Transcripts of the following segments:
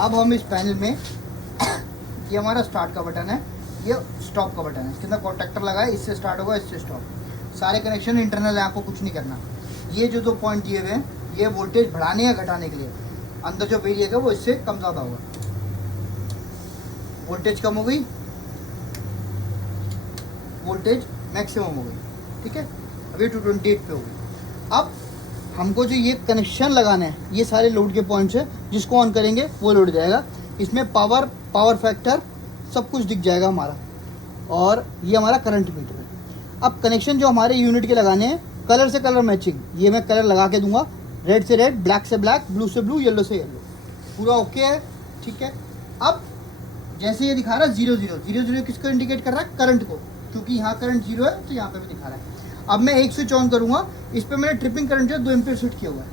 अब हम इस पैनल में ये हमारा स्टार्ट का बटन है, ये स्टॉप का बटन है, इसके अंदर कॉन्टैक्टर लगा है, इससे स्टार्ट होगा, इससे स्टॉप। सारे कनेक्शन इंटरनल है, आपको कुछ नहीं करना। ये जो 2 पॉइंट दिए हुए हैं, ये वोल्टेज बढ़ाने या घटाने के लिए। अंदर जो वेरिएक है वो इससे कम ज़्यादा होगा। वोल्टेज कम हो गई, वोल्टेज मैक्सिमम हो गई, ठीक है। अभी 228 पे हो गई। अब हमको जो ये कनेक्शन लगाना है, ये सारे लोड के पॉइंट्स है, जिसको ऑन करेंगे वो लोड जाएगा। इसमें पावर फैक्टर सब कुछ दिख जाएगा हमारा, और ये हमारा करंट मीटर है। अब कनेक्शन जो हमारे यूनिट के लगाने हैं, कलर से कलर मैचिंग, ये मैं कलर लगा के दूंगा, रेड से रेड, ब्लैक से ब्लैक, ब्लू से ब्लू, येलो से येलो, पूरा ओके है, ठीक है। अब जैसे ये दिखा रहा है 0 0 0 0, किसको इंडिकेट कर रहा है? करंट को, क्योंकि यहाँ करंट 0 है तो यहाँ पे भी दिखा रहा है। अब मैं एक स्विच ऑन करूंगा, इस पर मैंने ट्रिपिंग करंट जो है 2 एम्पीयर सेट किया हुआ है।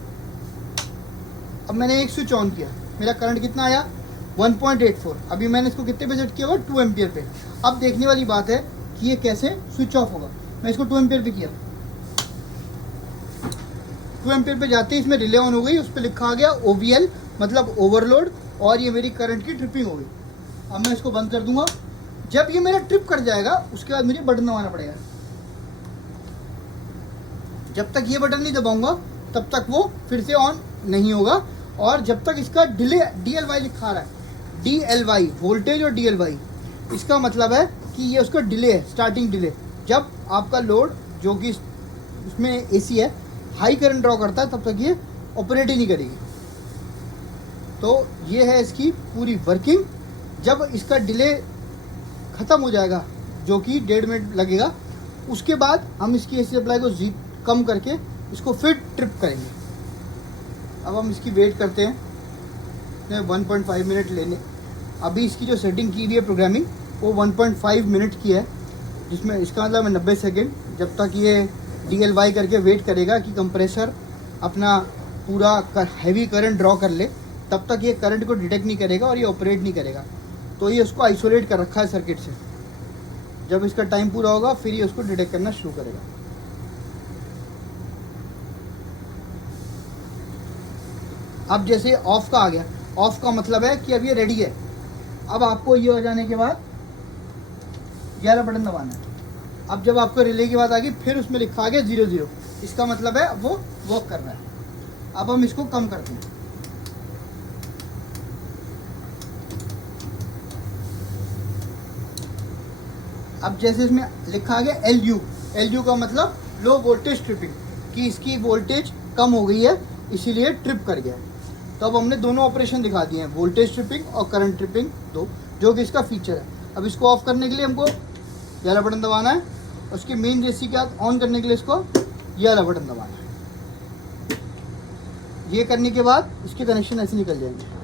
अब मैंने एक स्विच ऑन किया, मेरा करंट कितना आया? 1.84। अभी मैंने इसको कितने पे सेट किया हुआ? 2 एम्पीयर पे। अब देखने वाली बात है कि ये कैसे स्विच ऑफ होगा। मैं इसको 2 एम्पीयर पे किया, 2 एम्पीयर पे जाते ही इसमें रिले ऑन हो गई, उस पर लिखा आ गया OVL, मतलब ओवरलोड, और ये मेरी करंट की ट्रिपिंग हो गई। अब मैं इसको बंद कर दूंगा। जब ये मेरा ट्रिप कर जाएगा, उसके बाद मुझे बटन दबाना पड़ेगा। जब तक ये बटन नहीं दबाऊंगा तब तक वो फिर से ऑन नहीं होगा। और जब तक इसका डिले DLY लिखा रहा है, DLY वोल्टेज और DLY, इसका मतलब है कि ये उसका डिले है, स्टार्टिंग डिले। जब आपका लोड जो कि उसमें AC है, हाई करंट ड्रॉ करता है, तब तक ये ऑपरेट ही नहीं करेगी। तो ये है इसकी पूरी वर्किंग। जब इसका डिले ख़त्म हो जाएगा, जो कि 1.5 मिनट लगेगा, उसके बाद हम इसकी AC सप्लाई को कम करके इसको फिर ट्रिप करेंगे। अब हम इसकी वेट करते हैं 1.5 मिनट लेने। अभी इसकी जो सेटिंग की हुई है प्रोग्रामिंग, वो 1.5 मिनट की है, जिसमें इसका मतलब है 90 सेकेंड। जब तक ये DLY करके वेट करेगा कि कंप्रेसर अपना पूरा हैवी करंट ड्रॉ कर ले, तब तक ये करंट को डिटेक्ट नहीं करेगा और ये ऑपरेट नहीं करेगा। तो ये उसको आइसोलेट कर रखा है सर्किट से। जब इसका टाइम पूरा होगा फिर ये उसको डिटेक्ट करना शुरू करेगा। अब जैसे ऑफ का आ गया, ऑफ का मतलब है कि अब ये रेडी है। अब आपको ये हो जाने के बाद ये वाला बटन दबाना है। अब जब आपको रिले की बात आ गई, फिर उसमें लिखा आ गया 0 0, इसका मतलब है वो वर्क कर रहा है। अब हम इसको कम करते हैं। अब जैसे इसमें लिखा आ गया LU का मतलब लो वोल्टेज ट्रिपिंग, कि इसकी वोल्टेज कम हो गई है, इसीलिए ट्रिप कर गया। तो अब हमने दोनों ऑपरेशन दिखा दिए हैं, वोल्टेज ट्रिपिंग और करंट ट्रिपिंग, दो, जो कि इसका फीचर है। अब इसको ऑफ करने के लिए हमको ये वाला बटन दबाना है, उसकी मेन रेसी के बाद ऑन करने के लिए इसको ये वाला बटन दबाना है। ये करने के बाद इसके कनेक्शन ऐसे निकल जाएंगे।